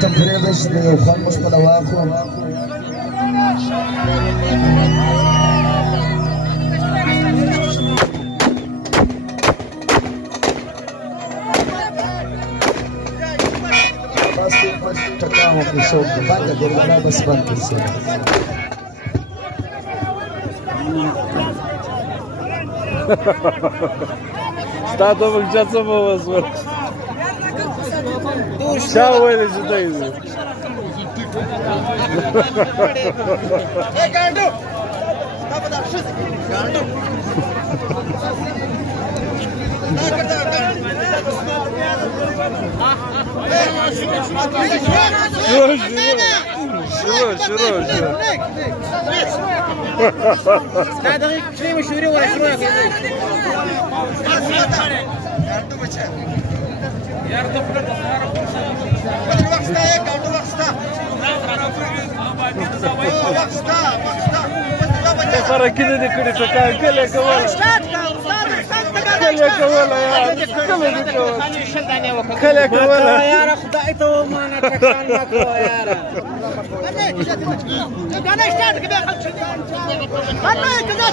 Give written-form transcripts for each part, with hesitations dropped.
ته پرېږده چې د یو خوند موږ خپله واخلو. بس ټکان وکړي څوک دی بنده دی ملا بس بند کړي ستا ته موږ چا څه به وسول چا وویل چې دی دی شروع لا دقيقة شوي مشهورين ولا شروع يا سره کله دې کړي ټکان کله کوله کله کوله یار کله دې کوله کله کوله یار خدای ته ومانه ټکان ما کو یار انا اشتاق كده انا كده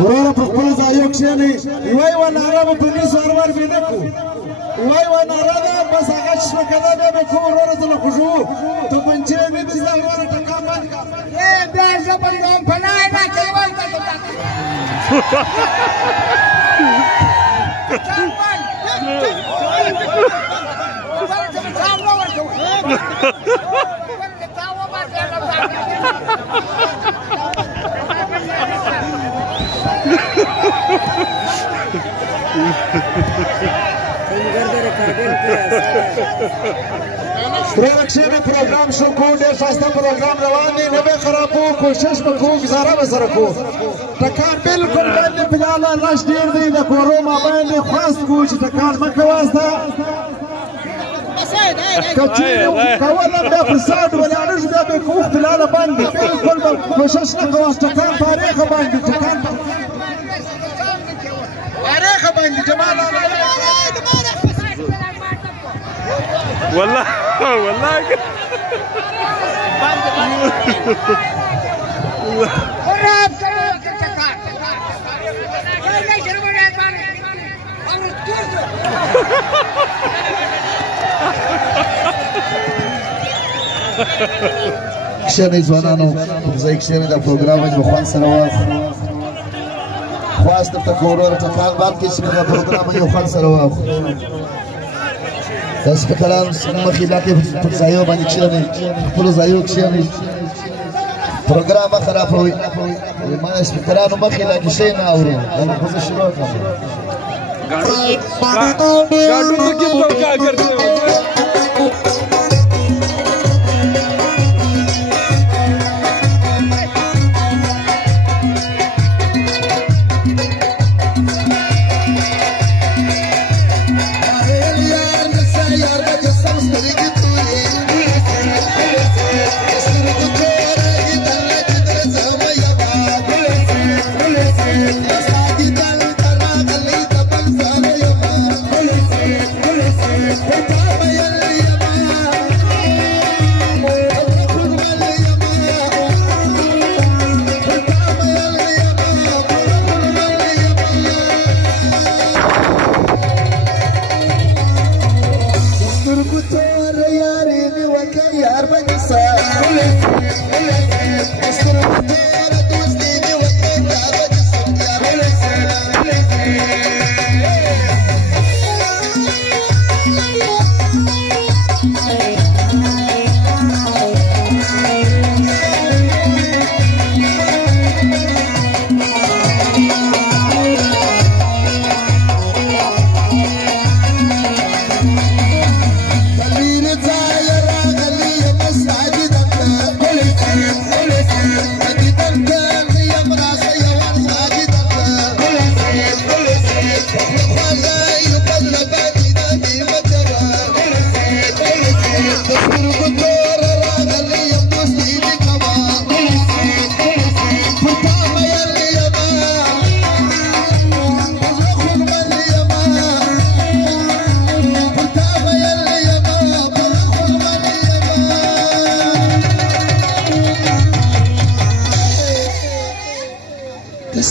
وراره په خپل ځایو کښېنئ یوه یوه ناره به په نیسو هروار بې نه کړو یوه یوه ناره ده بس هغه چې شپکده بیا به کوم وراره ته له خوږو توپنچې مې دې زده وراره ټکان بند کړه بیا زه بندوم پناه نه کوم پروډکشن پروګرام شو کوو ډېر ښایسته پروګرام روان دی نه به یې خرابوو کوشش به کوو ګزاره به سره کوو ټکان بالکل بند دی فلحاله رش ډېر دی د کورو مابین دی خواست کوو چې ټکان مه کوه ستا که چیرې کوله بیا په ساټ ولاړه شو بیا به یې کوو فلحاله بند دی بالکل به کوشش نه کوه ټکان تاریخه باندې ټکان تاریخه باندې جمال والله والله کښېنئ ځوانانو پر ځای کښېنئ دا پروګرام باید به خوند سره واخلو خواست درته کوو وروره ټکان بند کړئ چې دا پروګرام به یو خوند سره واخلو دا سپیکران مخې لاکې پر ځایو باندې کښېنئ خپلو ځایو کښېنئ پروګرام مه خرابوئ ما سپیکرانو مخې لاکې شی نه اورو دا خو زه شروع کړم गाड़ू तो क्यों क्या करते हो Thank you.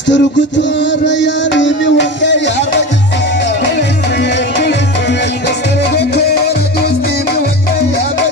سترګو توره یاري مې وکړه یاره سترګو توره دوستي مې وکړه یاره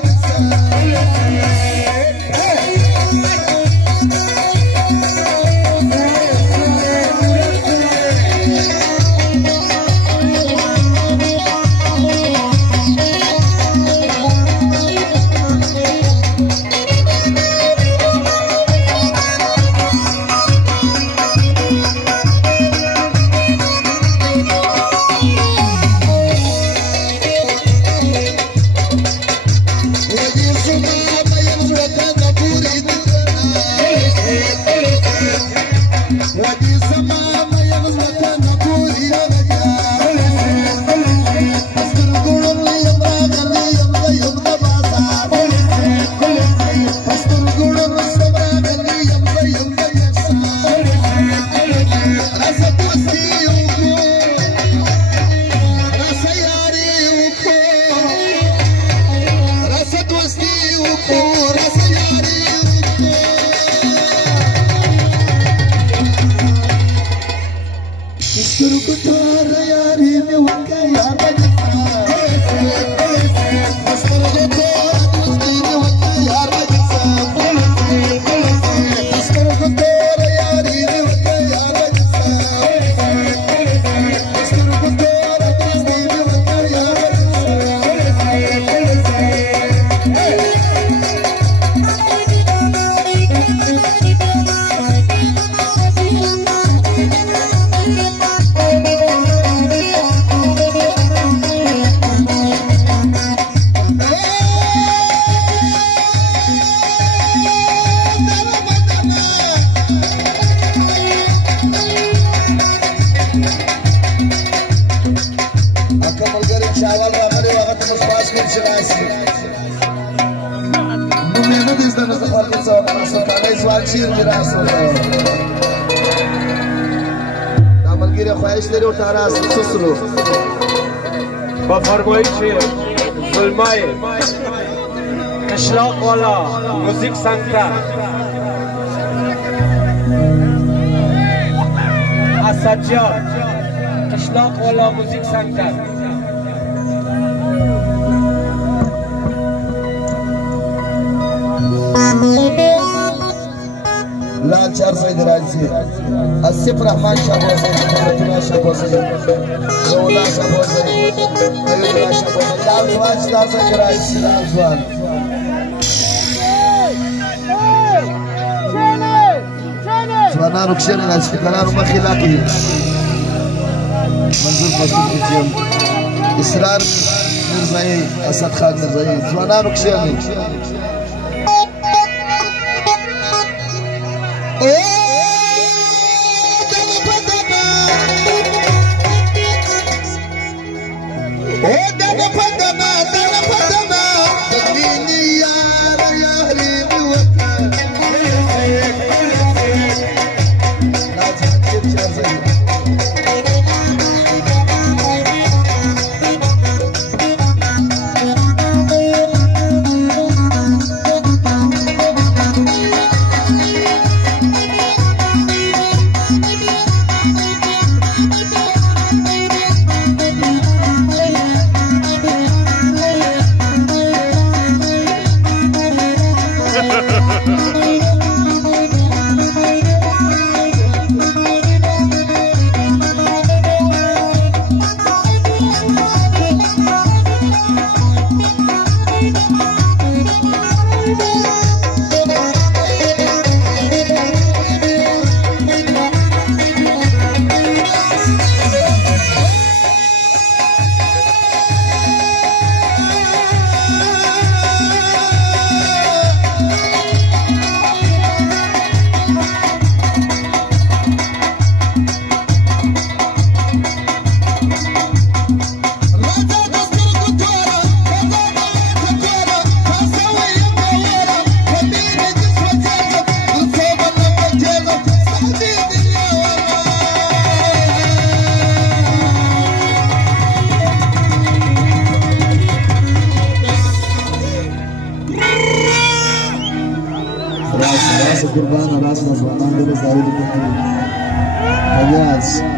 با فرمایش ظلمای اشراق والا موزیک سنتر اسدجان اشراق والا موزیک سنتر لال چار سید راجی اسف رحمان شابوزی فرتنا شابوزی رولا شابوزی ایولا شابوزی لال زوان چار سید راجی لال زوان زوانانو کشنه نشی کنانو مخیلاتی منظور فصل کتیم اسرار مرزایی اسد خان مرزایی زوانانو کشنه قربان راس نزوانان دل زاویه فیاض